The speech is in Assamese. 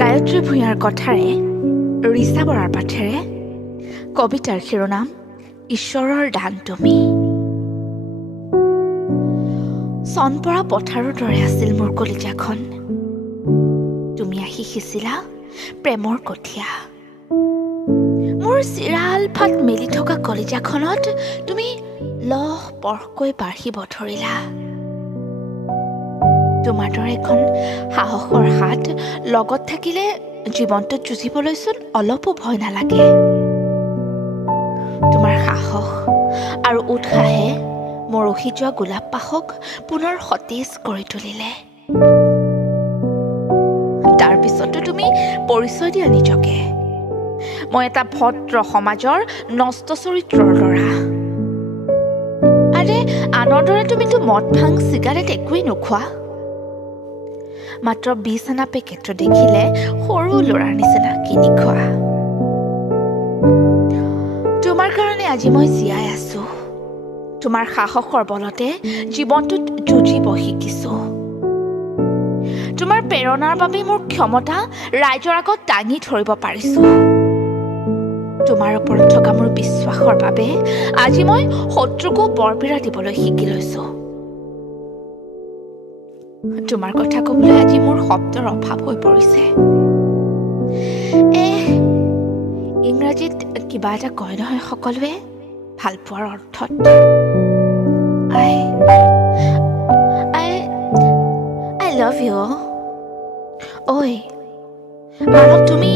গায়ত্ৰী ভূঞাৰ কথাৰে ৰিচা বৰাৰ পাঠেৰে কবিতাৰ শিৰোনাম ঈশ্বৰৰ দান তুমি। চনপৰা পথাৰৰ দৰে আছিল মোৰ কলিজাখন। তুমি আহি সিঁচিলা প্ৰেমৰ কঠীয়া। মোৰ চিৰাল ফাট মেলি থকা কলিজাখনত তুমি লহ পহকৈ বাঢ়িব ধৰিলা। তোমাৰ দৰে এখন সাহসৰ হাত লগত থাকিলে জীৱনটোত যুঁজিবলৈচোন অলপো ভয় নালাগে। তোমাৰ সাহস আৰু উৎসাহে মৰহি যোৱা গোলাপ পাহক পুনৰ সতেজ কৰি তুলিলে। তাৰ পিছতো তুমি পৰিচয় দিয়া নিজকে, মই এটা ভদ্ৰ সমাজৰ নষ্ট চৰিত্ৰৰ ল'ৰা। আৰে আনৰ দৰে তুমিতো মদ ভাং চিগাৰেট একোৱেই নোখোৱা। মাত্ৰ 20 অনা পেকেটটো দেখিলে সৰু ল'ৰাৰ নিচিনা কিনি খোৱা। তোমাৰ কাৰণে আজি মই জীয়াই আছো। তোমাৰ সাহসৰ বলতে জীৱনটোত যুঁজিব শিকিছো। তোমাৰ প্ৰেৰণাৰ বাবে মোৰ ক্ষমতা ৰাইজৰ আগত দাঙি ধৰিব পাৰিছো। তোমাৰ ওপৰত থকা মোৰ বিশ্বাসৰ বাবে আজি মই শত্ৰুকো বৰপীৰা দিবলৈ শিকি লৈছো। তোমাৰ কথা ক'বলৈ আজি মোৰ শব্দৰ অভাৱ হৈ পৰিছে। ইংৰাজীত কিবা এটা কয় নহয় সকলোৱে ভাল পোৱাৰ অৰ্থত। I love you. ঐ মানৱ, তুমি